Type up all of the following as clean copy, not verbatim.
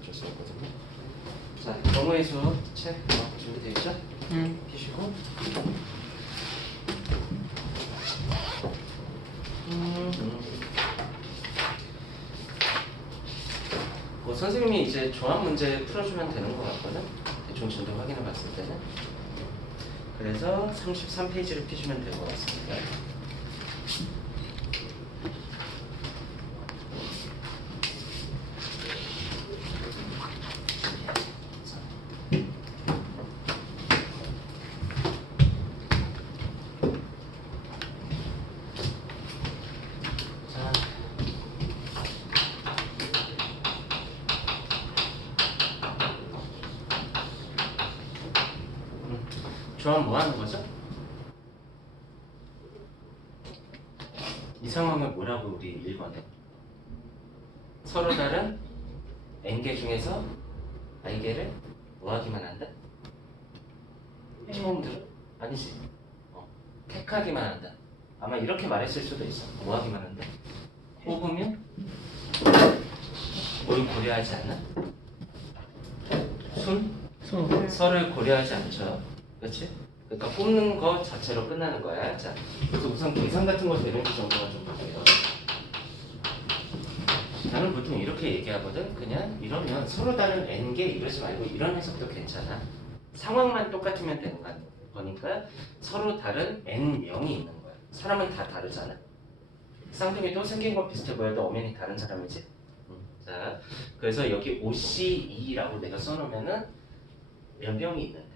어쩔 수 없거든요. 자, 경우의 수 책 준비되어 있죠? 피시고. 뭐 선생님이 이제 조합 문제 풀어주면 되는 것 같거든. 대충 진도 확인해 봤을 때는. 그래서 33페이지를 피시면 될 것 같습니다. 조합 뭐 하는 거죠? 이 상황을 뭐라고 우리 읽어내? 서로 다른 n개 중에서 i개를 뭐 하기만 한다? 처음 들어? 아니지. 택하기만 한다. 아마 이렇게 말했을 수도 있어. 뭐 하기만 한다? 뽑으면 뭘 고려하지 않나? 서를 고려하지 않죠. 그렇지? 그러니까 뽑는 거 자체로 끝나는 거야. 자, 그래서 우선 계산 같은 거 되는지 정도만 좀 볼게요. 나는 보통 이렇게 얘기하거든. 그냥 이러면 서로 다른 n개 이러지 말고 이런 해석도 괜찮아. 상황만 똑같으면 되는 거니까 서로 다른 n명이 있는 거야. 사람은 다 다르잖아. 쌍둥이도 생긴 거 비슷해 보여도 엄연히 다른 사람이지. 자, 그래서 여기 OC2라고 내가 써놓으면은 몇 명이 있는데?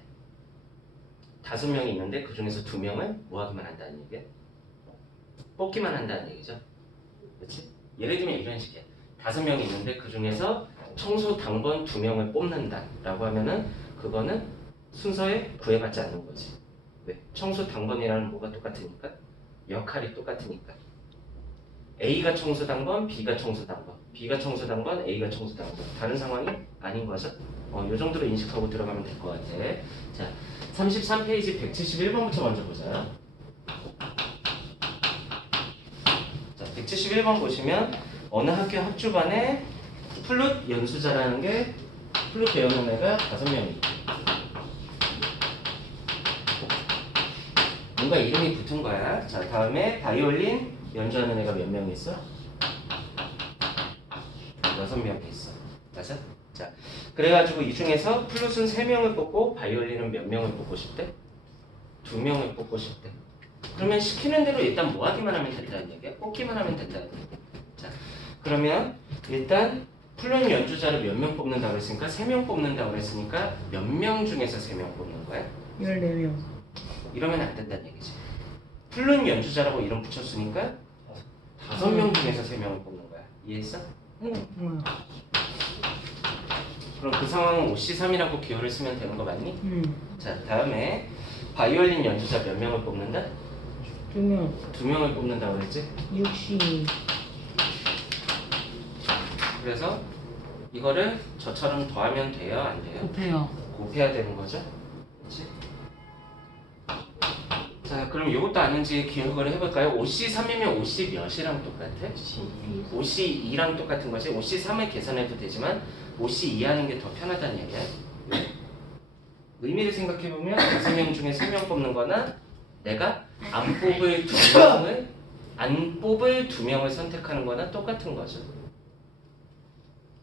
5명이 있는데 그 중에서 2명을 뭐 하기만 한다는 얘기야? 뽑기만 한다는 얘기죠. 그렇지? 예를 들면 이런 식이야. 5명이 있는데 그 중에서 청소 당번 2명을 뽑는다라고 하면은 그거는 순서에 구애받지 않는 거지. 왜? 청소 당번이라는 뭐가 똑같으니까? 역할이 똑같으니까. A가 청소 당번, B가 청소 당번. B가 청소 당번, A가 청소 당번. 다른 상황이 아닌 거죠? 이 정도로 인식하고 들어가면 될 것 같아. 자, 33페이지 171번부터 먼저 보자. 자, 171번 보시면 어느 학교 합주반에 플룻 연수자라는 게 플룻 배우는 애가 5명이 있고 뭔가 이름이 붙은 거야. 자, 다음에 바이올린 연주하는 애가 몇 명이 있어? 6명이 있어. 맞아? 자, 그래가지고 이 중에서 플룻은 3명을 뽑고 바이올린은 몇 명을 뽑고 싶대? 2명을 뽑고 싶대. 그러면 시키는 대로 일단 뭐 하기만 하면 된다는 얘기야? 뽑기만 하면 된다는 얘기야. 자, 그러면 일단 플룻 연주자를 몇 명 뽑는다고 그랬으니까 3명 뽑는다고 그랬으니까 몇 명 중에서 3명 뽑는 거야? 14명. 이러면 안 된다는 얘기지. 플룻 연주자라고 이름 붙였으니까 5명 중에서 3명을 뽑는 거야. 이해했어? 응. 그럼 그 상황은 OC3이라고 기호를 쓰면 되는 거 맞니? 자, 다음에 바이올린 연주자 몇 명을 뽑는다? 2명. 2명을 뽑는다고 그랬지? 62. 그래서 이거를 저처럼 더하면 돼요? 안 돼요? 곱해요. 곱해야 되는 거죠? 그렇지? 자, 그럼 이것도 아는지 기억을 해볼까요? OC3이면 OC 몇이랑 똑같아? OC2랑 똑같은 거지? OC3을 계산해도 되지만 OC2 하는 게 더 편하다는 얘기야. 왜? 의미를 생각해보면 5명 중에 3명 뽑는 거나 내가 안 뽑을 2명을 선택하는 거나 똑같은 거죠.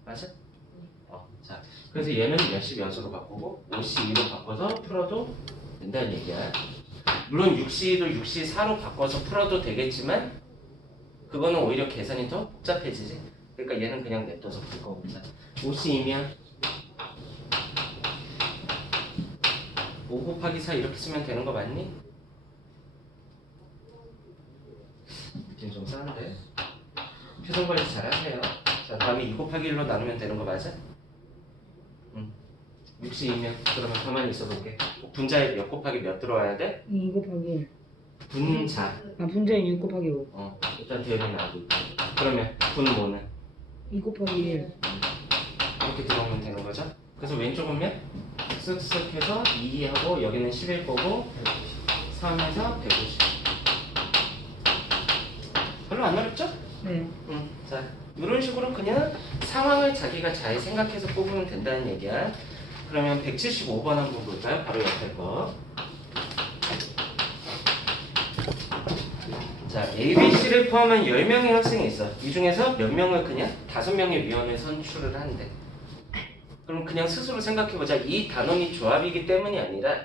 맞아? 자, 그래서 얘는 몇이 몇으로 바꾸고 52로 바꿔서 풀어도 된다는 얘기야. 물론 62를 64로 바꿔서 풀어도 되겠지만 그거는 오히려 계산이 더 복잡해지지. 그러니까 얘는 그냥 냅둬서 풀 거고. 52면 5 곱하기 4 이렇게 쓰면 되는 거 맞니? 느낌 좀 싸는데? 표정 관리 잘 하세요. 자, 다음에 2 곱하기 1로 나누면 되는 거 맞아? 62면 그러면 가만히 있어 볼게. 분자에 몇 곱하기 몇 들어와야 돼? 2 곱하기 1. 분자. 분자에 6 곱하기 5. 일단 대열이 나오고 있고. 그러면 분모는 2 곱하기 1. 이렇게 들어오면 되는 거죠? 그래서 왼쪽은 몇? 쓱쓱 해서 2하고 여기는 11 거고 3에서 150. 별로 안 어렵죠? 네. 자, 이런 식으로 그냥 상황을 자기가 잘 생각해서 뽑으면 된다는 얘기야. 그러면 175번 한번 볼까요? 바로 옆에 거. 자, A, B, C를 포함한 10명의 학생이 있어. 이 중에서 몇 명을 그냥 5명의 위원을 선출을 한대. 그럼 그냥 스스로 생각해보자. 이 단원이 조합이기 때문이 아니라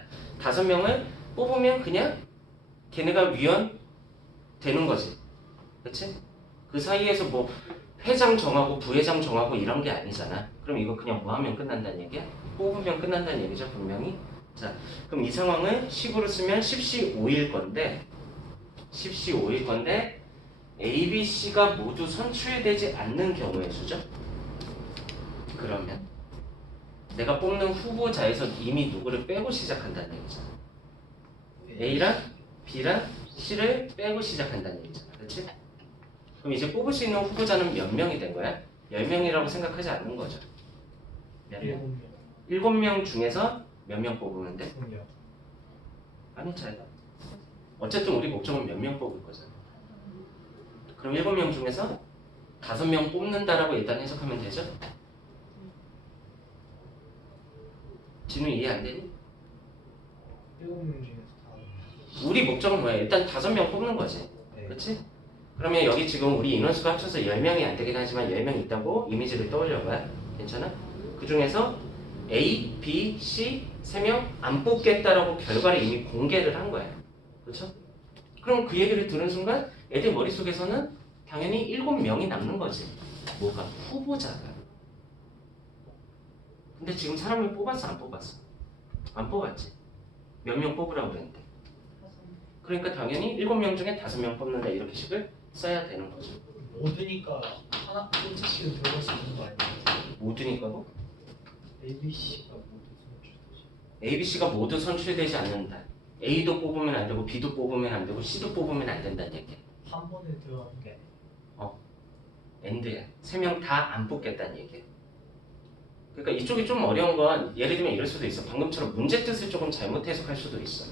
5명을 뽑으면 그냥 걔네가 위원 되는 거지. 그치? 그 사이에서 뭐 회장 정하고 부회장 정하고 이런 게 아니잖아. 그럼 이거 그냥 뭐 하면 끝난다는 얘기야? 뽑으면 끝난다는 얘기죠, 분명히. 자, 그럼 이 상황을 10으로 쓰면 10시 5일 건데 10시 5일 건데 A, B, C가 모두 선출되지 않는 경우의 수죠. 그러면 내가 뽑는 후보자에서 이미 누구를 빼고 시작한다는 얘기잖아. A랑 B랑 C를 빼고 시작한다는 얘기잖아. 그렇지? 그럼 이제 뽑을 수 있는 후보자는 몇 명이 된 거야? 10명이라고 생각하지 않는 거죠. 몇 명? 7명 중에서 몇 명 뽑으면 돼? 아니, 잘 봐. 어쨌든 우리 목적은 몇 명 뽑을 거잖아. 그럼 7명 중에서 5명 뽑는다라고 일단 해석하면 되죠? 진우 이해 안 되니? 7명 중에서 다. 우리 목적은 뭐야? 일단 5명 뽑는 거지. 네. 그렇지? 그러면 여기 지금 우리 인원수가 합쳐서 10명이 안 되긴 하지만 10명 있다고 이미지를 떠올려봐. 괜찮아? 그 중에서 A, B, C 3명 안 뽑겠다라고 결과를 이미 공개를 한 거야. 그렇죠? 그럼 그 얘기를 들은 순간 애들 머릿속에서는 당연히 7명이 남는 거지. 뭐가? 후보자가. 근데 지금 사람을 뽑았어? 안 뽑았어? 안 뽑았지. 몇 명 뽑으라고 그랬는데. 그러니까 당연히 7명 중에 5명 뽑는다 이렇게 식을 써야 되는 거죠. 모두니까 하나 꼴찌씩은 들어갈 수 있는 거 아니에요? 모두니까 뭐? A, B, C가 모두 선출되지. A, B, C가 모두 선출되지 않는다. A도 뽑으면 안 되고 B도 뽑으면 안 되고 C도 뽑으면 안 된다는 얘기야. 한 번에 들어가는 게 아니에요. 엔드야. 3명 다 안 뽑겠다는 얘기야. 그러니까 이쪽이 좀 어려운 건 예를 들면 이럴 수도 있어. 방금처럼 문제 뜻을 조금 잘못 해석할 수도 있어.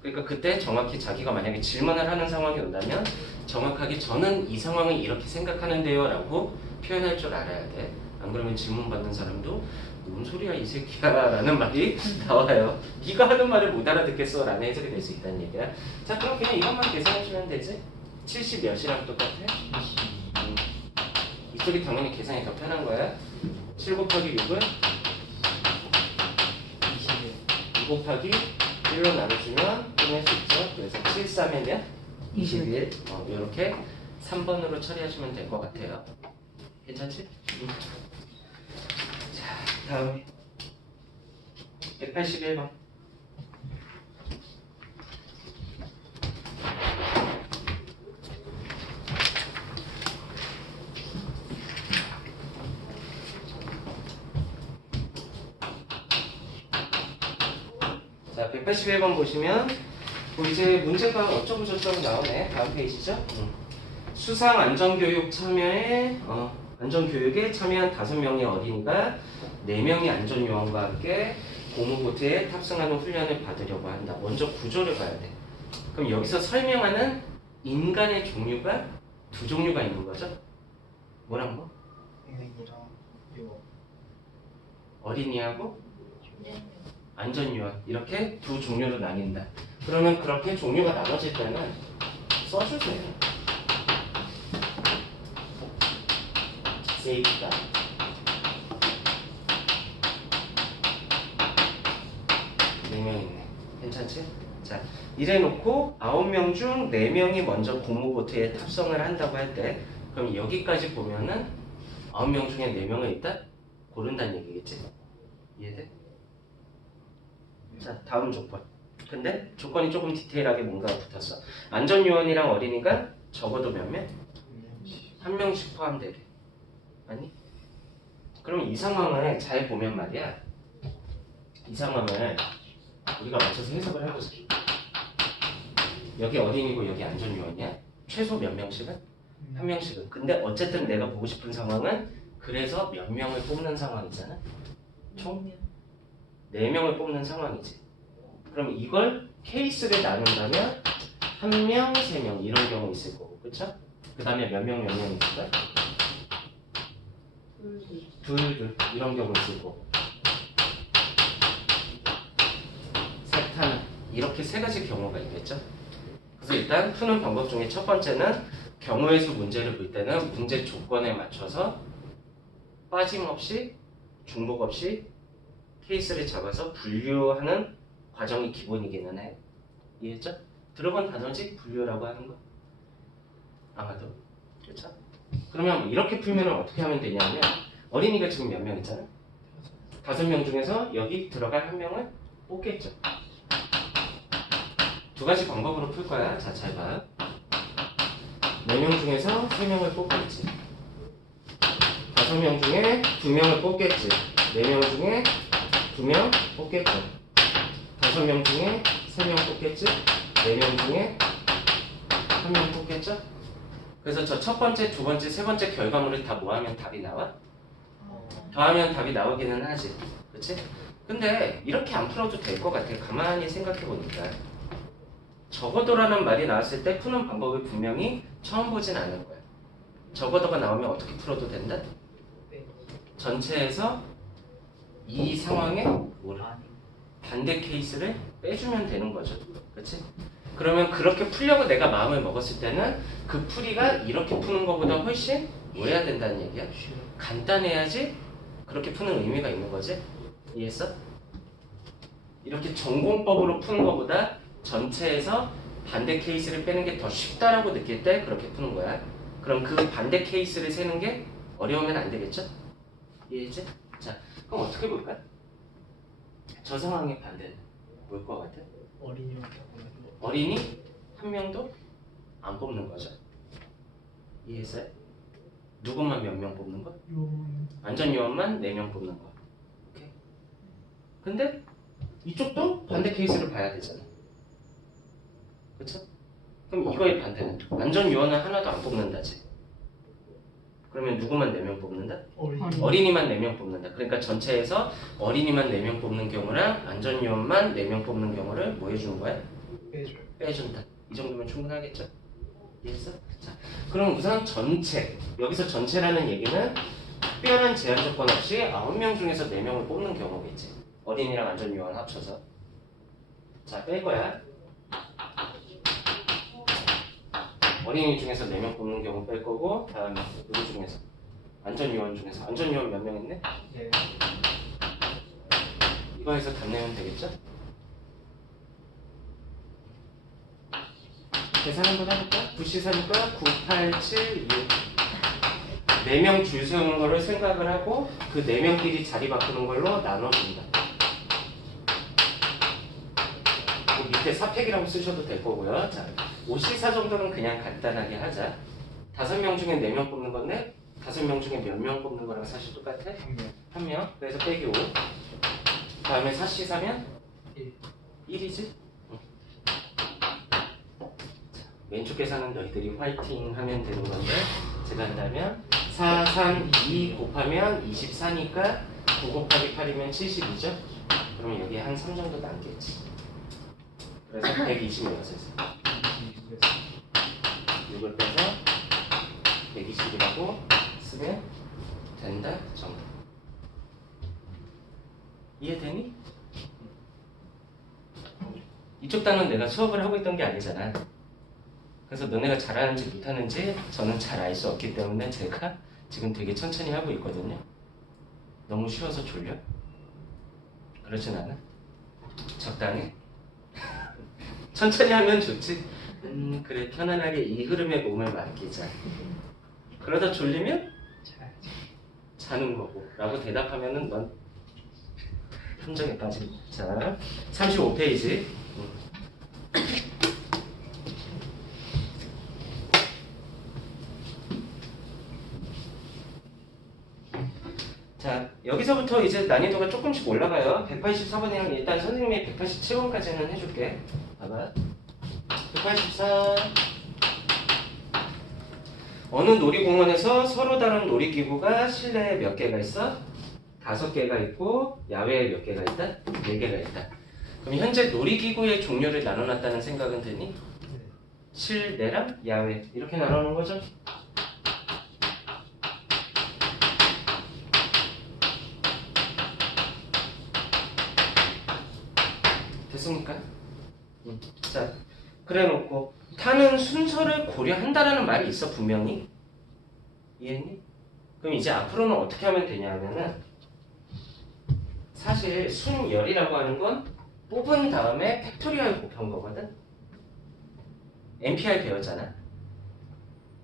그러니까 그때 정확히 자기가 만약에 질문을 하는 상황이 온다면 정확하게 저는 이 상황을 이렇게 생각하는데요 라고 표현할 줄 알아야 돼. 안 그러면 질문 받는 사람도 뭔 소리야 이 새끼야 라는 말이 나와요. 네가 하는 말을 못 알아듣겠어 라는 해석이 될 수 있다는 얘기야. 자, 그럼 그냥 이것만 계산해 주면 되지. 70 몇이랑 똑같아? 이쪽이 당연히 계산이 더 편한 거야. 7 곱하기 6은 2 곱하기 1로 나눠주면 끝낼 수 있죠. 그래서 7, 3이면 21. 이렇게 3번으로 처리하시면 될 것 같아요. 괜찮지? 자, 다음에 181번. 자, 181번 보시면 뭐 이제 문제가 어쩌고 저쩌고 나오네. 다음 페이지죠? 수상 안전교육 참여에 안전교육에 참여한 5명의 어린이가 4명의 안전요원과 함께 고무보트에 탑승하는 훈련을 받으려고 한다. 먼저 구조를 봐야 돼. 그럼 여기서 설명하는 인간의 종류가 2종류가 있는 거죠? 뭐랑 뭐? 행위랑 이거 어린이하고 안전요원 이렇게 2종류로 나뉜다. 그러면 그렇게 종류가 나눠질 때는 써주세요. 세이프가 4명 있네. 괜찮지? 자, 이래놓고 9명 중 4명이 먼저 고무보트에 탑승을 한다고 할 때 그럼 여기까지 보면은 9명 중에 4명을 일단 고른다는 얘기겠지? 이해돼? 자, 다음 조건. 근데 조건이 조금 디테일하게 뭔가가 붙었어. 안전요원이랑 어린이가 적어도 몇 명? 한 명씩 포함되게. 아니? 그럼 이 상황을 잘 보면 말이야. 이 상황을 우리가 맞춰서 해석을 해보자. 여기 어린이고 여기 안전요원이야. 최소 몇 명씩은? 한 명씩은. 근데 어쨌든 내가 보고 싶은 상황은 그래서 몇 명을 뽑는 상황이잖아. 총 4명을 뽑는 상황이지. 그럼 이걸 케이스를 나눈다면 1명, 3명 이런 경우 있을 거고, 그쵸? 그 다음에 몇 명 있을까? 둘 이런 경우 쓰고 셋 하나 이렇게 세 가지 경우가 있겠죠. 그래서 일단 푸는 방법 중에 첫 번째는 경우의 수 문제를 볼 때는 문제 조건에 맞춰서 빠짐없이 중복 없이 케이스를 잡아서 분류하는 과정이 기본이기는 해. 이해했죠? 들어본 단어지? 분류라고 하는 거? 아마도. 그렇죠? 그러면 이렇게 풀면 어떻게 하면 되냐면 어린이가 지금 몇 명 있잖아? 5명 중에서 여기 들어갈 한 명을 뽑겠죠. 두 가지 방법으로 풀 거야. 자, 잘 봐요. 4명 중에서 3명을 뽑겠지. 5명 중에 2명을 뽑겠지. 4명 중에 2명 뽑겠죠. 5명 중에 3명 뽑겠지. 4명 중에 1명 뽑겠죠. 그래서 저 첫 번째, 두 번째, 세 번째 결과물을 다 모아면 답이 나와? 더하면 답이 나오기는 하지. 그치? 근데 이렇게 안 풀어도 될 것 같아. 가만히 생각해 보니까. 적어도라는 말이 나왔을 때 푸는 방법을 분명히 처음 보진 않을 거야. 적어도가 나오면 어떻게 풀어도 된다? 전체에서 이 상황에 반대 케이스를 빼주면 되는 거죠. 그치? 그러면 그렇게 풀려고 내가 마음을 먹었을 때는 그 풀이가 이렇게 푸는 것보다 훨씬 뭐 해야 된다는 얘기야? 간단해야지 그렇게 푸는 의미가 있는 거지? 이해했어? 이렇게 전공법으로 푸는 것보다 전체에서 반대 케이스를 빼는 게 더 쉽다라고 느낄 때 그렇게 푸는 거야. 그럼 그 반대 케이스를 세는 게 어려우면 안 되겠죠? 이해했지? 자, 그럼 어떻게 볼까? 저 상황의 반대는 뭘 것 같아? 어린이 한 명도 안 뽑는 거죠. 이해했어요? 누구만 몇 명 뽑는 거? 안전 요원만 4명 뽑는 거. 오케이. 근데 이쪽도 반대 케이스를 봐야 되잖아. 그쵸? 그럼 이거의 반대는 안전 요원은 하나도 안 뽑는다지. 그러면 누구만 4명 뽑는다? 어린이만 4명 뽑는다. 그러니까 전체에서 어린이만 4명 뽑는 경우랑 안전 요원만 4명 뽑는 경우를 뭐 해주는 거야? 빼준다. 이 정도면 충분하겠죠? 이해했어? 자, 그럼 우선 전체. 여기서 전체라는 얘기는 특별한 제한 조건 없이 9명 중에서 4명을 뽑는 경우겠지. 어린이랑 안전 요원 합쳐서. 자, 뺄 거야. 어린이 중에서 4명 뽑는 경우 뺄 거고, 다음에 누구 중에서? 안전 요원 중에서. 안전 요원 몇 명 있네? 네. 이거 해서 답 내면 되겠죠? 계산 한번 해볼까? 9시4니까 9, 8, 7, 6 4명 줄 세우는 거를 생각을 하고 그 4명끼리 자리 바꾸는 걸로 나눠준다. 그 밑에 사팩이라고 쓰셔도 될 거고요. 자, 5시4 정도는 그냥 간단하게 하자. 5명 중에 4명 뽑는 건데 5명 중에 몇 명 뽑는 거랑 사실 똑같아? 1명. 그래서 빼기 5. 다음에 4시4면 1이지? 왼쪽 계산은 너희들이 화이팅 하면 되는 건데 제가 한다면 4, 3, 2 곱하면 24니까 9 곱하기 8이면 70이죠? 그러면 여기 한 3 정도 남겠지. 그래서 120이었어요. 6을 빼서 120이라고 쓰면 된다 정도. 이해되니? 이쪽 단은 내가 수업을 하고 있던 게 아니잖아. 그래서 너네가 잘하는지 못하는지 저는 잘 알 수 없기 때문에 제가 지금 되게 천천히 하고 있거든요. 너무 쉬워서 졸려? 그렇진 않아? 적당히? 천천히 하면 좋지. 그래 편안하게 이 흐름에 몸을 맡기자. 그러다 졸리면 자는 거고 라고 대답하면은 넌 함정에 빠집니다. 자, 35페이지. 자, 여기서부터 이제 난이도가 조금씩 올라가요. 184번이랑 일단 선생님이 187번까지는 해줄게. 봐봐. 184. 어느 놀이공원에서 서로 다른 놀이기구가 실내에 몇 개가 있어? 5개가 있고 야외에 몇 개가 있다? 4개가 있다. 그럼 현재 놀이기구의 종류를 나눠놨다는 생각은 드니? 실내랑 야외 이렇게 나눠놓은 거죠? 됐습니까? 자, 그래놓고 타는 순서를 고려한다라는 말이 있어 분명히. 이해했니? 그럼 이제 앞으로는 어떻게 하면 되냐면은 사실 순열이라고 하는 건 뽑은 다음에 팩토리얼 곱한 거거든. MPI 배웠잖아.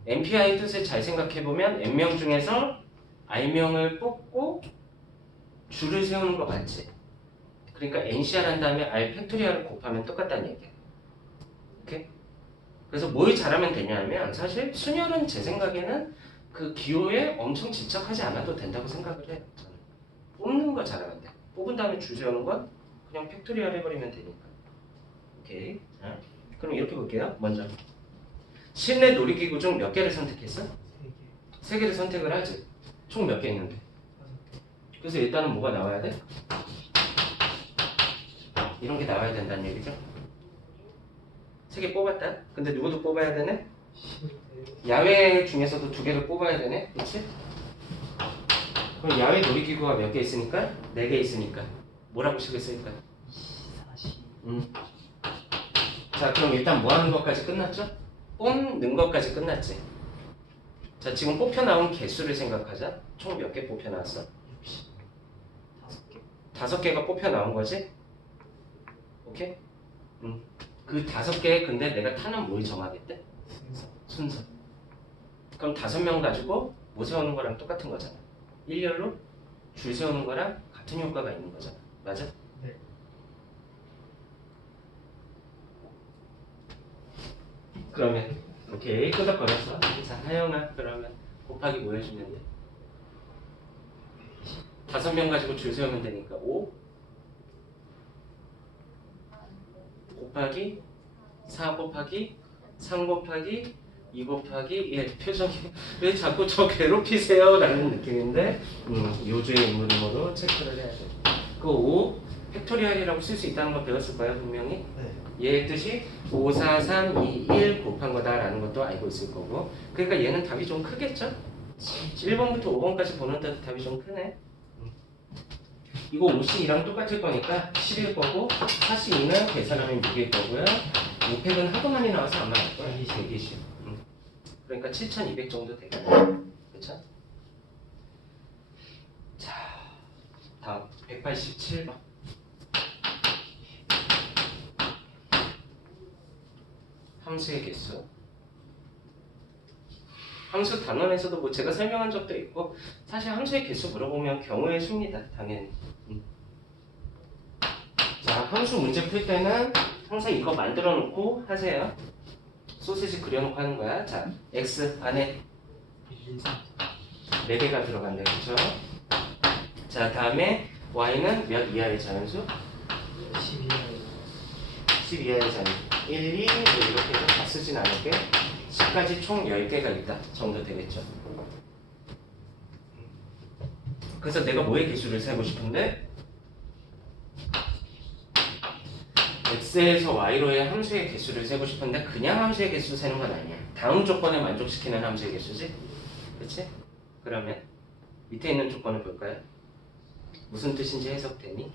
MPI 뜻을 잘 생각해보면 N명 중에서 R명을 뽑고 줄을 세우는 거 맞지? 그러니까 NCR 한 다음에 R 팩토리얼을 곱하면 똑같다는 얘기야. 오케이? 그래서 뭘 잘하면 되냐면 사실 순열은 제 생각에는 그 기호에 엄청 집착하지 않아도 된다고 생각을 해요. 저는. 뽑는 거 잘하면 돼. 뽑은 다음에 줄 세우는 건 그냥 팩토리얼 해버리면 되니까. 오케이. 자, 그럼 이렇게 볼게요. 먼저 실내 놀이기구 중 몇 개를 선택했어? 3개, 3개를 선택을 하지. 총 몇 개 있는데? 5개. 그래서 일단은 뭐가 나와야 돼? 이런 게 나와야 된다는 얘기죠. 3개 뽑았다. 근데 누구도 뽑아야 되네? 야외 중에서도 2개를 뽑아야 되네. 그렇지? 그럼 야외 놀이기구가 몇 개 있으니까? 4개 있으니까 뭐라고 쓰겠습니까? 40. 자, 그럼 일단 뭐 하는 것까지 끝났죠? 뽑는 것까지 끝났지. 자, 지금 뽑혀 나온 개수를 생각하자. 총 몇 개 뽑혀 나왔어? 60. 5개. 5개가 뽑혀 나온 거지? 오케이? 그 5개 근데 내가 타는 뭘 정하겠대? 순서. 순서. 그럼 5명 가지고 뭐 세우는 거랑 똑같은 거잖아. 일렬로 줄 세우는 거랑 같은 효과가 있는 거잖아. 맞아? 네. 그러면 오케이 끄덕거렸어. 자, 하영아 그러면 곱하기 뭐 해주면 돼? 5명 가지고 줄 세우면 되니까 5 곱하기 4 곱하기 3 곱하기 2 곱하기 1 표정이 왜 자꾸 저 괴롭히세요? 라는 느낌인데 요주의 인물음으로 체크를 해야 돼. 그 5 팩토리얼이라고 쓸 수 있다는 거 배웠을 거야 분명히. 네. 얘의 뜻이 5, 4, 3, 2, 1 곱한 거다라는 것도 알고 있을 거고. 그러니까 얘는 답이 좀 크겠죠? 1번부터 5번까지 보는데도 답이 좀 크네. 이거 52랑 똑같을 거니까 10일 거고 42는 계산하면 6일 거고요. 5팩은 하고만이 나와서 아마 알 거야. 120. 그러니까 7,200 정도 되겠네. 그쵸? 자, 다음 187번. 함수의 개수. 함수 단원에서도 뭐 제가 설명한 적도 있고 사실 함수의 개수 물어보면 경우의 수입니다. 당연히. 자, 함수 문제 풀 때는 항상 이거 만들어 놓고 하세요. 소시지 그려놓고 하는 거야. 자, x 안에 1, 2, 3, 4개가 들어간대. 그쵸? 자, 다음에 y는 몇 이하의 자연수? 12. 10 이하의 자연수. 1, 2, 이렇게 해서 다 쓰진 않을게. 10까지 총 10개가 있다 정도 되겠죠. 그래서 내가 뭐의 개수를 세고 싶은데 x에서 y로의 함수의 개수를 세고 싶은데 그냥 함수의 개수 세는 건 아니야. 다음 조건에 만족시키는 함수의 개수지. 그렇지? 그러면 밑에 있는 조건을 볼까요? 무슨 뜻인지 해석되니?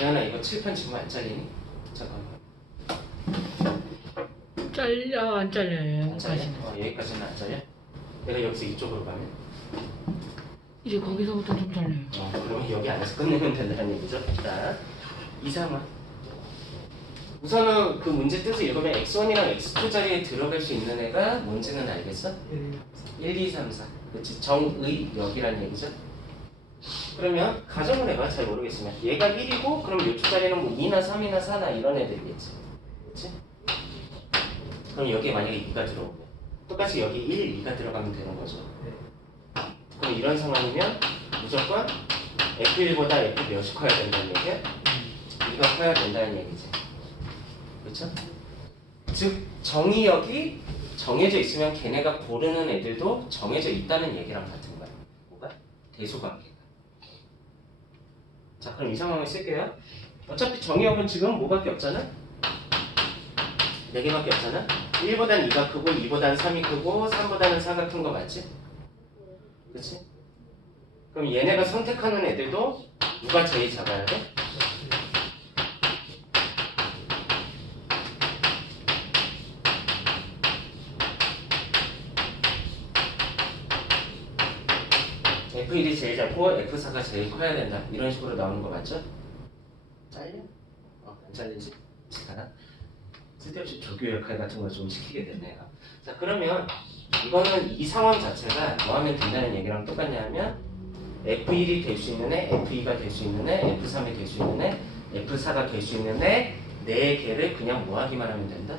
예안아 이거 칠판 지금 안 잘리니? 잠깐만. 잘려 안 잘려요? 안 잘려? 여기까지는. 여기까지는 안 잘려? 내가 여기서 이쪽으로 가면? 이제 거기서부터 좀 잘려요. 그러면 여기 안에서 끝내면 된다는 얘기죠. 자, 이상화. 우선은 그 문제 뜻을 읽으면 x1이랑 x2 자리에 들어갈 수 있는 애가 뭔지는 알겠어? 1, 2, 3, 4. 그치? 정의역이라는 얘기죠. 그러면 가정을 해봐. 잘 모르겠으면. 얘가 1이고 그럼 요쪽 자리는 뭐 2나 3이나 4나 이런 애들이겠지. 그치? 그럼 여기에 만약에 2가 들어오면 똑같이 여기 1, 2가 들어가면 되는 거죠. 그럼 이런 상황이면 무조건 F1보다 F 몇이 커야 된다는 얘기야? 2가 커야 된다는 얘기지. 그렇죠? 즉 정의역이 정해져 있으면 걔네가 고르는 애들도 정해져 있다는 얘기랑 같은 거야. 뭐가? 대소관계가. 자 그럼 이 상황을 쓸게요. 어차피 정의역은 지금 뭐밖에 없잖아? 4개밖에 없잖아. 1보단 2가 크고 2보단 3이 크고 3보다는 4가 큰 거 맞지? 그치? 그럼 얘네가 선택하는 애들도 누가 제일 작아야 돼? F1이 제일 작고 F4가 제일 커야 된다. 이런 식으로 나오는 거 맞죠? 잘려? 안 잘리지? 자, 쓸데없이 조교 역할 같은 거 좀 시키게 되네요. 자, 그러면 이거는 이 상황 자체가 뭐 하면 된다는 얘기랑 똑같냐면 F1이 될 수 있는 애, F2가 될 수 있는 애, F3이 될 수 있는 애, F4가 될 수 있는 애, 4개를 그냥 뭐 하기만 하면 된다?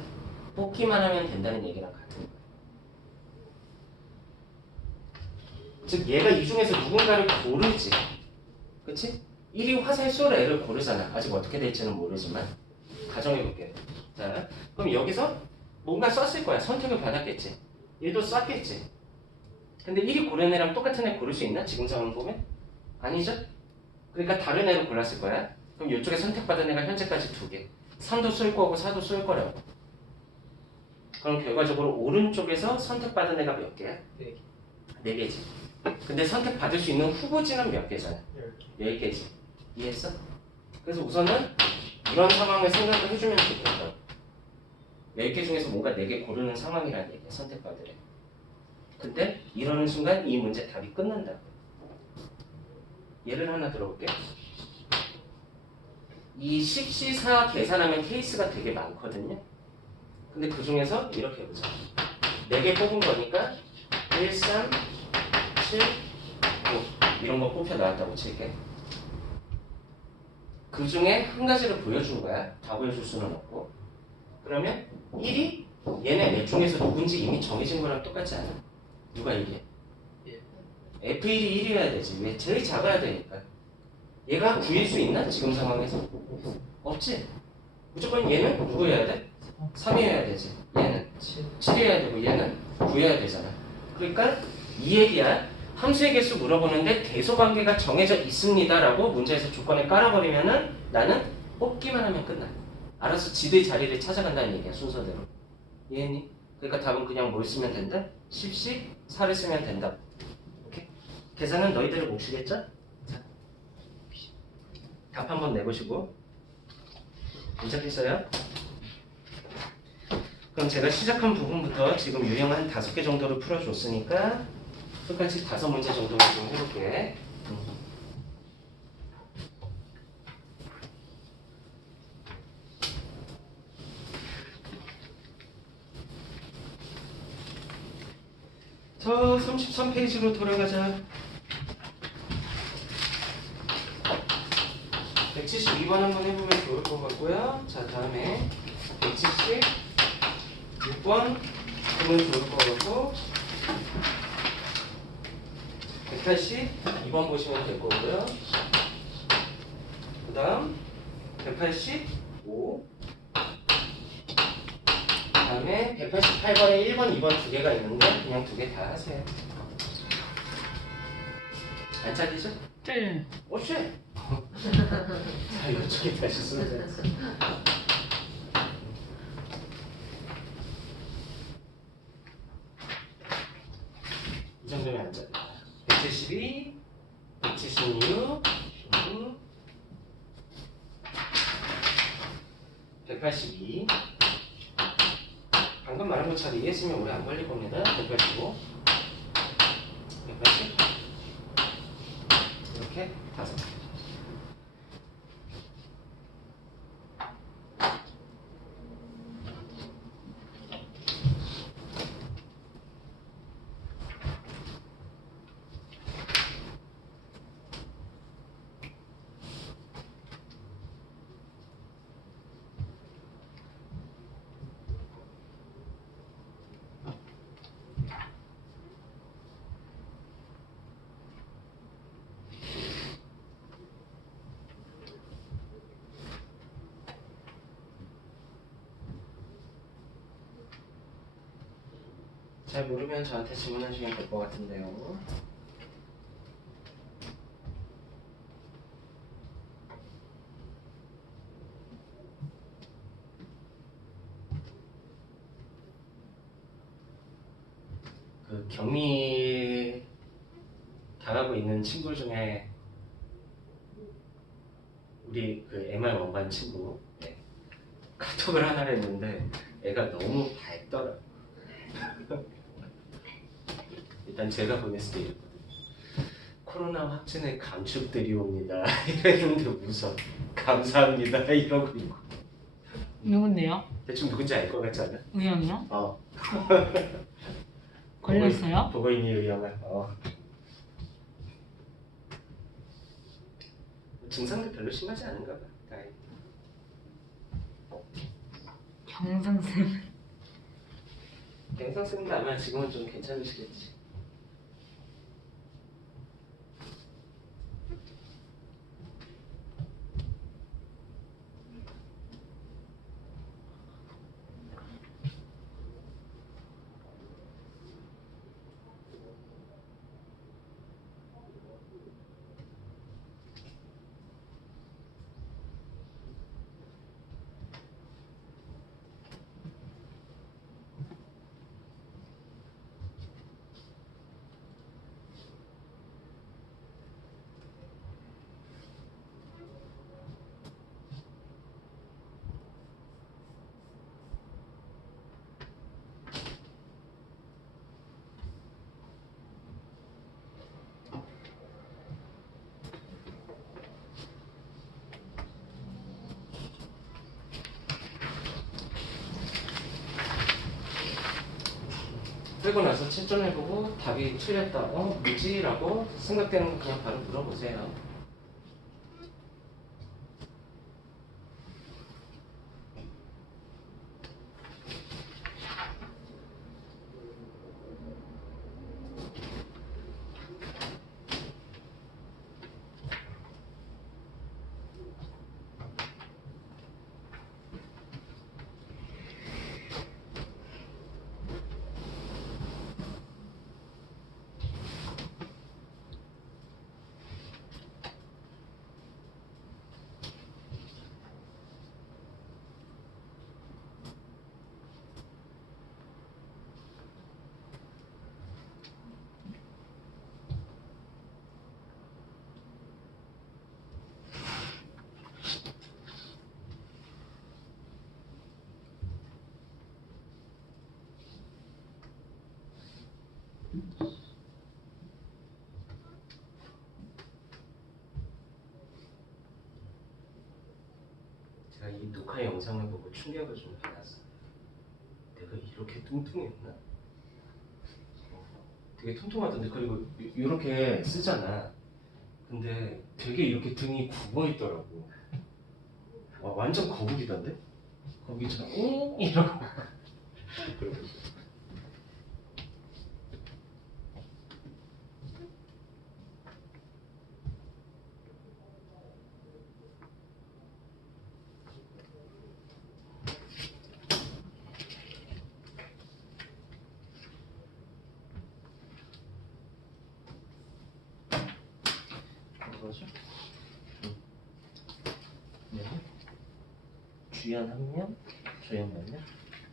뽑기만 하면 된다는 얘기랑 같은 거예요. 즉 얘가 이 중에서 누군가를 고르지. 그치? 1위 화살 쏠 애를 고르잖아. 아직 어떻게 될지는 모르지만 가정해볼게요. 자, 그럼 여기서 뭔가 썼을 거야. 선택을 받았겠지. 얘도 썼겠지. 근데 1위 고른 애랑 똑같은 애 고를 수 있나? 지금 상황 보면? 아니죠? 그러니까 다른 애를 골랐을 거야. 그럼 이쪽에 선택받은 애가 현재까지 2개. 3도 쏠 거고 4도 쏠 거라고. 그럼 결과적으로 오른쪽에서 선택받은 애가 몇 개야? 4개. 4개지. 근데 선택받을 수 있는 후보지는 몇 개잖아? 10개. 10개지. 이해했어? 그래서 우선은 이런 상황을 생각을 해주면 좋겠다. 10개 중에서 뭔가 4개 고르는 상황이라는 얘기야. 선택받을 애. 근데 이러는 순간 이 문제 답이 끝난다. 예를 하나 들어볼게. 이 10C4 계산하면 케이스가 되게 많거든요. 근데 그 중에서 이렇게 해보자. 4개 뽑은 거니까 1, 3, 7, 5 이런 거 뽑혀 나왔다고 칠게. 그 중에 한 가지를 보여준 거야. 다 보여줄 수는 없고. 그러면 1이 얘네 넷 중에서 누군지 이미 정해진 거랑 똑같지 않아? 누가 1이야? 예. F1이 1이어야 되지. 왜? 제일 작아야 되니까. 얘가 9일 수 있나? 지금 상황에서? 없지. 무조건 얘는 누구여야 돼? 3이어야 되지. 얘는 7이어야 되고 얘는 9여야 되잖아. 그러니까 이 얘기야. 함수의 개수 물어보는데 대소관계가 정해져 있습니다라고 문제에서 조건을 깔아버리면은 나는 뽑기만 하면 끝나. 알아서 지들 자리를 찾아간다는 얘기야. 순서대로. 이해했니? 그러니까 답은 그냥 뭘 쓰면 된다? 10씩 4를 쓰면 된다. 오케이? 계산은 너희들의 몫이겠죠? 자, 답 한번 내보시고 괜찮겠어요? 그럼 제가 시작한 부분부터 지금 유형 한 5개 정도를 풀어줬으니까 끝까지 5문제 정도만 좀 해볼게. 자, 33페이지로 돌아가자. 172번 한번 해보면 좋을 것 같고요. 자, 다음에 176번 해보면 좋을 것 같고 182번 보시면 될 거고요. 그 다음 185 그 다음에 188번에 1번, 2번 2개가 있는데 그냥 2개 다 하세요. 안 잘리죠? 잘려요. 오쉣! 자, 이쪽에 다시 쓰면 돼. 이 정도면 안 잘려. 172, 176, 182. 방금 말한 거 잘 이해했으면 오래 안 걸릴 겁니다. 185, 180. 이렇게 5. 잘 모르면 저한테 질문하시면 될 것 같은데요. 격리 당하고 있는 친구 중에 우리 그 MR 원반 친구 네. 카톡을 하나 했는데 애가 너무 밝더라. 일단 제가 보냈을 때 이랬거든요. 코로나 확진의 감축들이 옵니다. 이랬는데 웃어. 감사합니다. 이러고 있고. 누군데요? 대충 누군지 알 것 같지 않아? 의형이요? 어. 걸렸어요? 보고 있니 의형아? 증상도 별로 심하지 않은가 봐. 다행히. 경상쌤. 갱상 쓰는데 아마 지금은 좀 괜찮으시겠지. 빼고 나서 채점해보고 답이 틀렸다. 뭐지? 라고 생각되는 거 그냥 바로 물어보세요. 제가 이 녹화 영상을 보고 충격을 좀 받았어요. 내가 이렇게 뚱뚱했나? 되게 통통하던데. 그리고 이렇게 쓰잖아. 근데 되게 이렇게 등이 굽어 있더라고. 와, 완전 거북이던데? 거북이처럼 이러고 그러고 있어요. 뭐죠? 네. 주연 한 명, 조연 몇 명?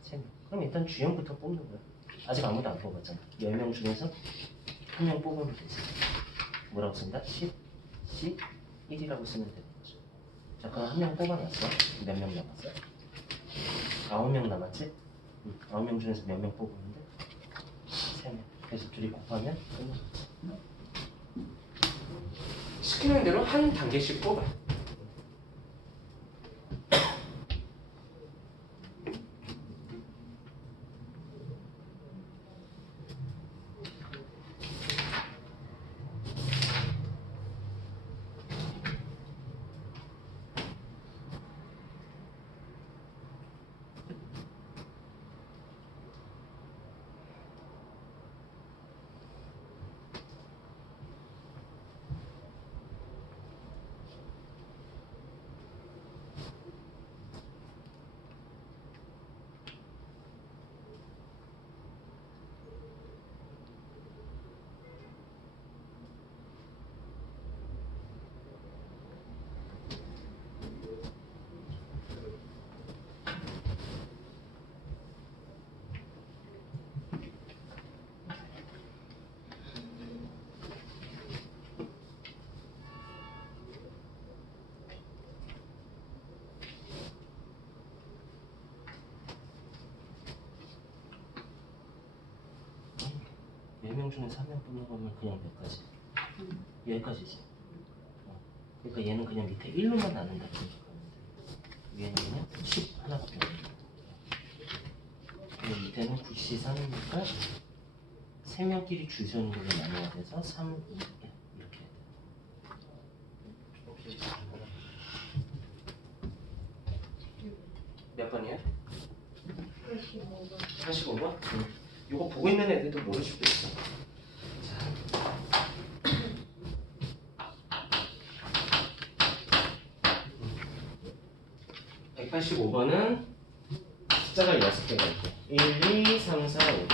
3명. 그럼 일단 주연부터 뽑는 거야. 아직 아무도 안 뽑았잖아. 10명 중에서 한 명 뽑으면 되지. 뭐라고 쓴다? 10, 11이라고 쓰면 되는 거죠. 자, 그럼 한 명 뽑아놨어. 몇 명 남았어? 9명 남았지? 9명 중에서 몇 명 뽑았는데? 3명. 그래서 둘이 곱하면 끝나겠지. 시키는 대로 한 단계씩 뽑아. 명 중에서 한 명 뽑는 거면 그냥 몇 가지? 여기까지지. 그러니까 얘는 그냥 밑에 1로만 나눈다. 위에는 그냥 10 하나밖에 없는 거야. 밑에는 9C3이니까 3명끼리 줄 세우는 걸로 나눠야 돼서 3, 2, 1 이렇게 해야 돼. 몇 번이야? 85번? 응. 이거 보고 있는 애들도 모를 수도 있어. 자. 185번은 숫자가 6개가 있고 1, 2, 3, 4, 5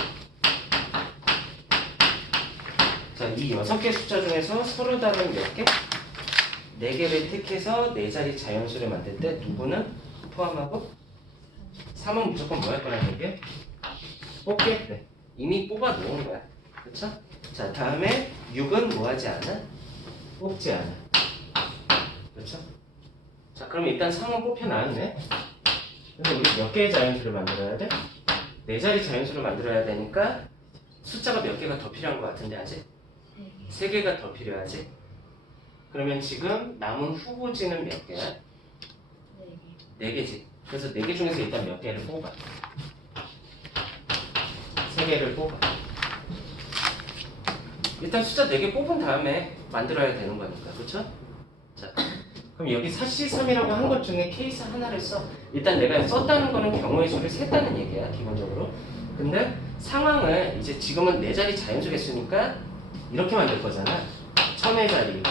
자, 이 6개 숫자 중에서 서로 다른 몇 개? 4개를 택해서 4자리 자연수를 만들 때 누구는 포함하고 3은 무조건 뭐 할 거라는 얘기야? 뽑겠대. 이미 뽑아 놓은 거야. 그쵸? 자, 다음에 6은 뭐 하지 않아? 뽑지 않아. 그렇죠? 자, 그럼 일단 3은 뽑혀 나왔네. 근데 우리 몇 개의 자연수를 만들어야 돼? 4자리 자연수를 만들어야 되니까 숫자가 몇 개가 더 필요한 것 같은데 아직? 3개가 더 필요하지? 그러면 지금 남은 후보지는 몇 개야? 4개지. 그래서 4개 중에서 일단 몇 개를 뽑아? 3개를 뽑아. 일단 숫자 4개 뽑은 다음에 만들어야 되는 거니까. 그쵸? 자, 그럼 여기 4C3이라고 한 것 중에 케이스 하나를 써. 일단 내가 썼다는 거는 경우의 수를 셌다는 얘기야, 기본적으로. 근데 상황을 이제 지금은 4자리 자연수 개수니까 이렇게 만들 거잖아. 1000의 자리,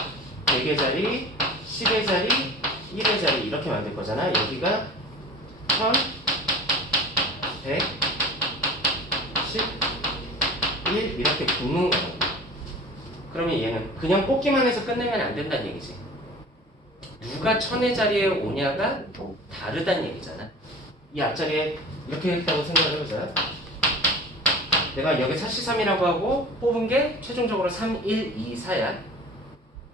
100의 자리, 10의 자리, 1의 자리 이렇게 만들 거잖아. 여기가 1000, 100, 10, 1 이렇게 붙는 거야. 그러면 얘는 그냥 뽑기만 해서 끝내면 안 된다는 얘기지. 누가 1000의 자리에 오냐가 다르다는 얘기잖아. 이 앞자리에 이렇게 했다고 생각을 해보자. 내가 여기 4C3이라고 하고 뽑은 게 최종적으로 3, 1, 2, 4야.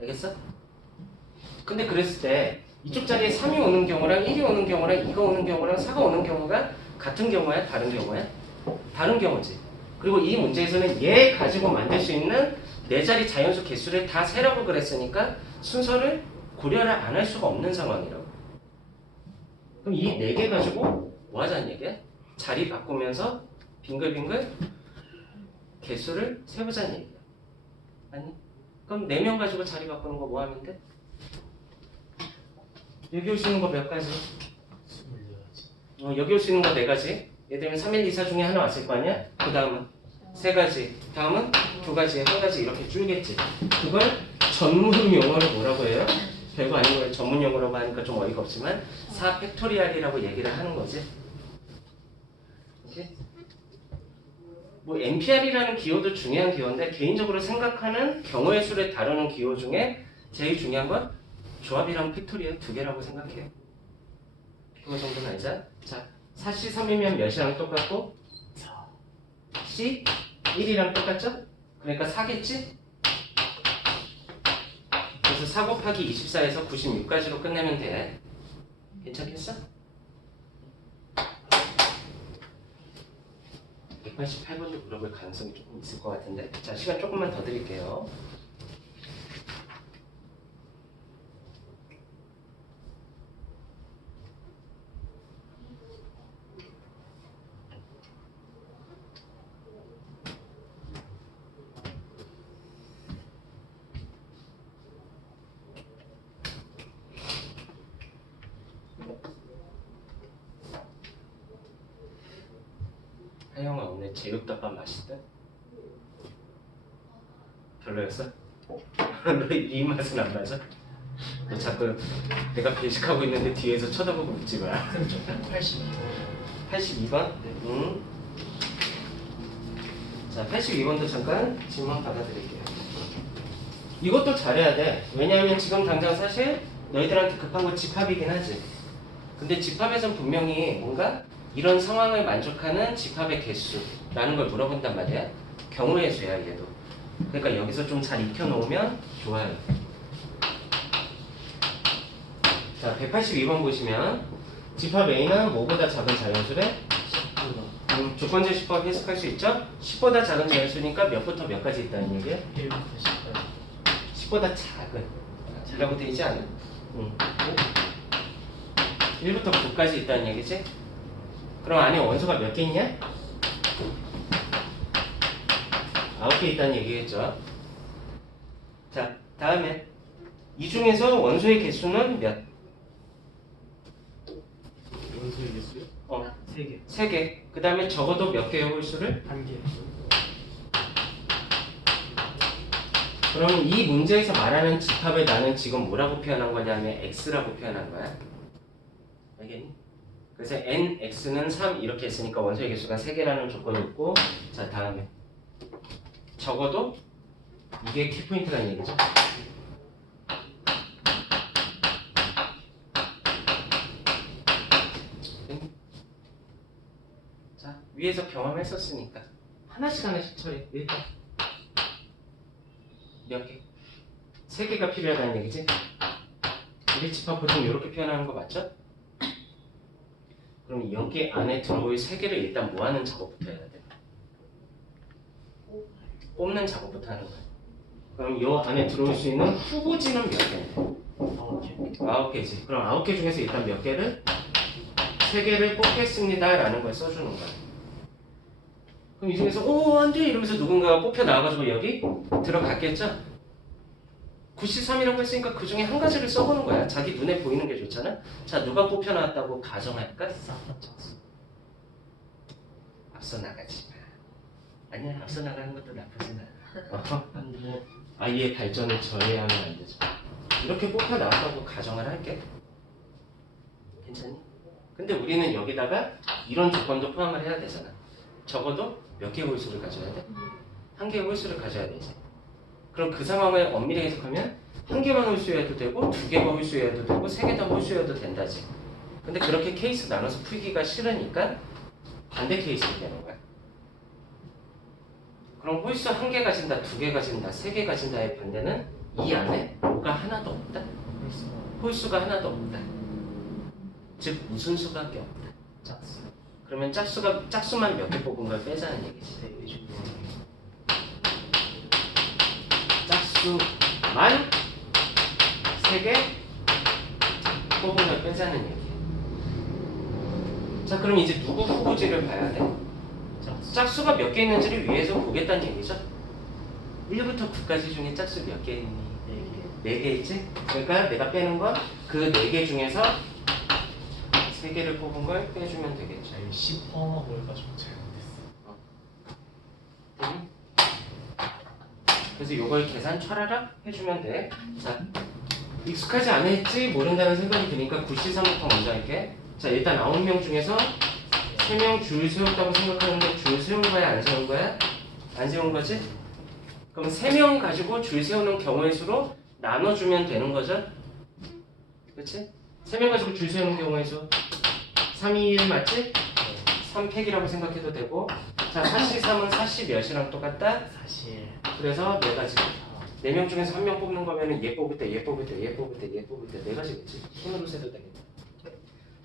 알겠어? 근데 그랬을 때 이쪽 자리에 3이 오는 경우랑 1이 오는 경우랑 2가 오는 경우랑 4가 오는 경우가 같은 경우야? 다른 경우야? 다른 경우지. 그리고 이 문제에서는 얘 가지고 만들 수 있는 4자리 자연수 개수를 다 세라고 그랬으니까 순서를 고려를 안 할 수가 없는 상황이라고. 그럼 이 4개 가지고 뭐 하자는 얘기야? 자리 바꾸면서 빙글빙글 개수를 세보자는 얘기야. 아니? 그럼 4명 가지고 자리 바꾸는 거 뭐 하면 돼? 여기 올 수 있는 거 몇 가지? 24가지. 여기 올 수 있는 거 4가지. 예를 들면 3, 1, 2, 4 중에 하나 왔을 거 아니야? 그 다음은 3가지. 다음은 2가지, 1가지 이렇게 줄겠지. 그걸 전문 용어로 뭐라고 해요? 별거 아닌 걸 전문 용어라고 하니까 좀 어이가 없지만 4 팩토리알이라고 얘기를 하는 거지. 오케이? 뭐 NPR이라는 기호도 중요한 기호인데 개인적으로 생각하는 경우의 수를 다루는 기호 중에 제일 중요한 건 조합이랑 팩토리얼 2개라고 생각해요. 그거 정도는 알자. 자, 4C3이면 몇이랑 똑같고 4. C 1이랑 똑같죠? 그러니까 4겠지? 그래서 4 곱하기 24에서 96까지로 끝내면 돼. 괜찮겠어? 188번도 물어볼 가능성이 조금 있을 것 같은데. 자, 시간 조금만 더 드릴게요. 하영아 오늘 제육덮밥 맛있다? 별로였어? 너 이 맛은 안 맞아? 너 자꾸 내가 배식하고 있는데 뒤에서 쳐다보고 웃지 마. 82. 82번? 응. 자, 82번도 잠깐 질문 받아드릴게요. 이것도 잘해야 돼. 왜냐하면 지금 당장 사실 너희들한테 급한 거 집합이긴 하지. 근데 집합에선 분명히 뭔가 이런 상황을 만족하는 집합의 개수라는 걸 물어본단 말이야. 경우의 수야 얘도. 그러니까 여기서 좀 잘 익혀놓으면 좋아요. 자, 182번 보시면 집합 A는 뭐보다 작은 자연수래? 10보다. 조건제 10번 해석할 수 있죠? 10보다 작은 자연수니까 몇부터 몇까지 있다는 얘기예요? 1부터 10까지. 10보다 작은 이라고 돼 있지 않아? 1부터 9까지 있다는 얘기지? 그럼 안에 원소가 몇 개 있냐? 9개 있다는 얘기겠죠? 자, 다음에 이 중에서 원소의 개수는 몇? 원소의 개수요? 3개. 3개. 그 다음에 적어도 몇 개의 홀수를? 1개. 그럼 이 문제에서 말하는 집합을 나는 지금 뭐라고 표현한 거냐면 x라고 표현한 거야. 알겠니? 그래서 nx는 3 이렇게 했으니까 원소의 개수가 3개라는 조건이 있고, 자 다음에 적어도 이게 키포인트라는 얘기죠. 자 위에서 경험했었으니까 하나씩 처리해. 일단 몇 개? 3개가 필요하다는 얘기지? 우리 집합 보통 이렇게 표현하는 거 맞죠? 그럼 여기 안에 들어올 3개를 일단 뭐 하는 작업부터 해야 돼? 뽑는 작업부터 하는 거야. 그럼 이 안에 들어올 수 있는 후보지는 몇 개인데? 9개. 9개지. 그럼 9개 중에서 일단 몇 개를? 3개를 뽑겠습니다 라는 걸 써주는 거야. 그럼 이 중에서 오 안돼 이러면서 누군가가 뽑혀 나와가지고 여기 들어갔겠죠? 93이라고 했으니까 그 중에 한 가지를 써보는 거야. 자기 눈에 보이는 게 좋잖아. 자 누가 뽑혀 나왔다고 가정할까? 싹다 찼어. 앞서 나가지 마. 아니야 앞서 나가는 것도 나쁘진 않아. 뭐 아이의 발전을 저해하면 안 되죠. 이렇게 뽑혀 나왔다고 가정을 할게. 괜찮니? 근데 우리는 여기다가 이런 조건도 포함을 해야 되잖아. 적어도 몇 개의 홀수를 가져야 돼? 한 개의 홀수를 가져야 되지. 그럼 그 상황을 엄밀히 해석하면 한 개만 홀수여도 되고 두 개가 홀수여도 되고 세 개 다 홀수여도 된다지. 근데 그렇게 케이스 나눠서 풀기가 싫으니까 반대 케이스를 되는 거야. 그럼 홀수 한 개 가진다, 두 개 가진다, 세 개 가진다의 반대는 이 안에 뭐가 하나도 없다. 홀수가 하나도 없다. 즉 무슨 수밖에 없다. 찼어. 그러면 짝수만 몇 개 뽑은 걸 빼자는 얘기지. 3개 중에 짝수만 3개 뽑은 걸 빼자는 얘기야. 자 그럼 이제 누구 후보지를 봐야 돼? 찼어. 짝수가 몇 개 있는지를 위에서 보겠다는 얘기죠. 1부터 9까지 중에 짝수 몇 개 있니? 4개 있지? 그러니까 내가 빼는 건 그 4개 중에서 3개를 뽑은 걸 빼주면 되겠죠. 10 포함하고 해가지고 잘못했어. 응? 그래서 이걸 계산 철하락 해주면 돼. 자, 익숙하지 않을지 모른다는 생각이 드니까 9C3부터 먼저 할게. 자, 일단 9명 중에서 3명 줄 세웠다고 생각하는데 줄 세운 거야? 안 세운 거야? 안 세운 거지? 그럼 3명 가지고 줄 세우는 경우의 수로 나눠주면 되는 거죠? 그치? 3명 가지고 줄 세우는 경우의 수 3, 2, 1 맞지? 3팩이라고 생각해도 되고 자, 4C3은 4C 몇이랑 똑같다? 사실 그래서 네 가지. 4명 중에서 한 명 뽑는 거면은 얘 뽑을 때, 얘 뽑을 때, 얘 뽑을 때, 얘 뽑을 때 4가지겠지. 손으로 세도 되겠다.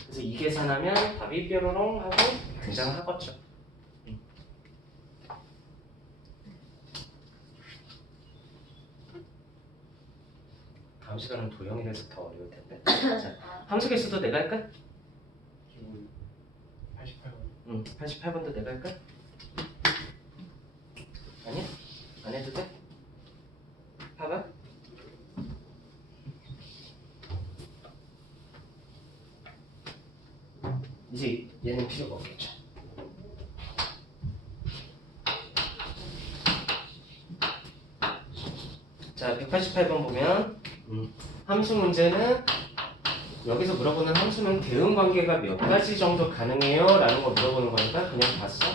그래서 이 계산하면 답이 뾰로롱 하고 등장하겠죠. 다음 시간은 도형이라서 더 어려울 텐데. 자, 함수 개수도 내가 할까? 88번. 88번도 내가 할까? 아니야? 안 해도 돼? 봐봐. 이제 얘는 필요가 없겠죠. 자, 188번 보면 함수 문제는 여기서 물어보는 함수는 대응 관계가 몇 가지 정도 가능해요? 라는 거 물어보는 거니까 그냥 봤어.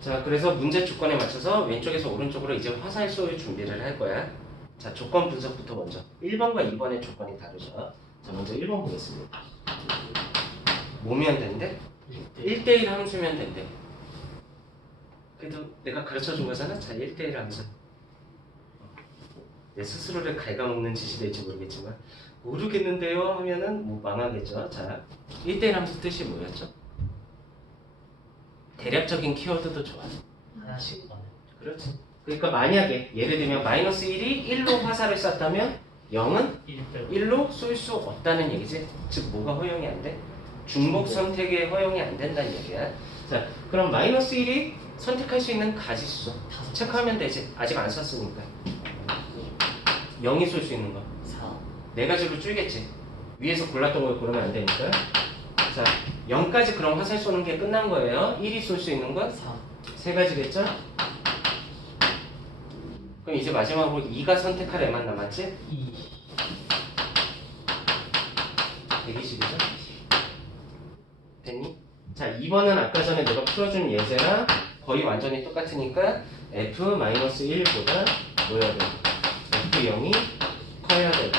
자, 그래서 문제 조건에 맞춰서 왼쪽에서 오른쪽으로 이제 화살 쏠 준비를 할 거야. 자, 조건 분석부터 먼저. 1번과 2번의 조건이 다르죠. 자, 먼저 1번 보겠습니다. 뭐면 된대? 1대1 함수면 된대. 그래도 내가 가르쳐 준 거잖아? 자, 1대1 함수. 내 스스로를 갉아먹는 짓이 될지 모르겠지만 모르겠는데요 하면은 뭐 망하겠죠. 자, 1대1 함수 뜻이 뭐였죠? 대략적인 키워드도 좋아. 하나씩 넣는. 그렇지. 그러니까 만약에 예를 들면 마이너스 1이 1로 화살을 쐈다면 0은 1로 쏠 수 없다는 얘기지. 즉 뭐가 허용이 안 돼? 중복 선택에 허용이 안 된다는 얘기야. 자, 그럼 마이너스 1이 선택할 수 있는 가지수 체크하면 되지. 아직 안 썼으니까. 0이 쏠 수 있는 거. 4. 네 가지로 줄겠지. 위에서 골랐던 걸 고르면 안 되니까. 자, 0까지 그럼 화살 쏘는 게 끝난 거예요. 1이 쏠 수 있는 건 4. 세 가지겠죠? 그럼 이제 마지막으로 2가 선택할 애만 남았지? 2. 120이죠? 됐니? 자, 2번은 아까 전에 내가 풀어준 예제랑 거의 완전히 똑같으니까 F-1보다 뭐여야 되고 F0이 커야 되고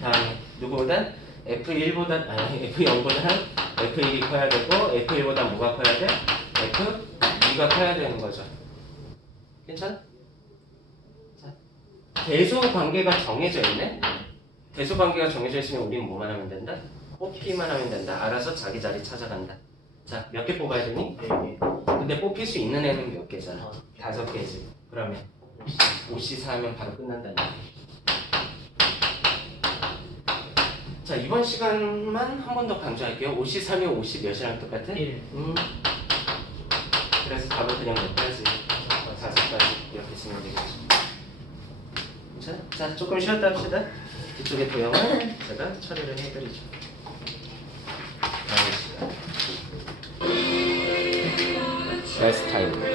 다음에 누구보다 F1보다 아니 F0보다 F1이 커야 되고 F1보다 뭐가 커야 돼? F2가 커야 되는 거죠. 괜찮아? 자, 대소 관계가 정해져 있네? 대소 관계가 정해져 있으면 우리는 뭐만 하면 된다? 뽑기만 하면 된다. 알아서 자기 자리 찾아간다. 자, 몇 개 뽑아야 되니? 4개. 근데 뽑힐 수 있는 애는 몇 개잖아? 5개지. 그러면 5C4 하면 바로 끝난다는 얘기. 자, 이번 시간만 한 번 더 강조할게요. 5C3이 50 몇이랑 똑같아? 1. 그래서 답을 그냥 몇 가지? 5가지 이렇게 쓰면 되겠죠. 자, 조금 쉬었다 합시다. 이쪽에 도형은 제가 처리를 해드리죠. 다음 시간. Last time.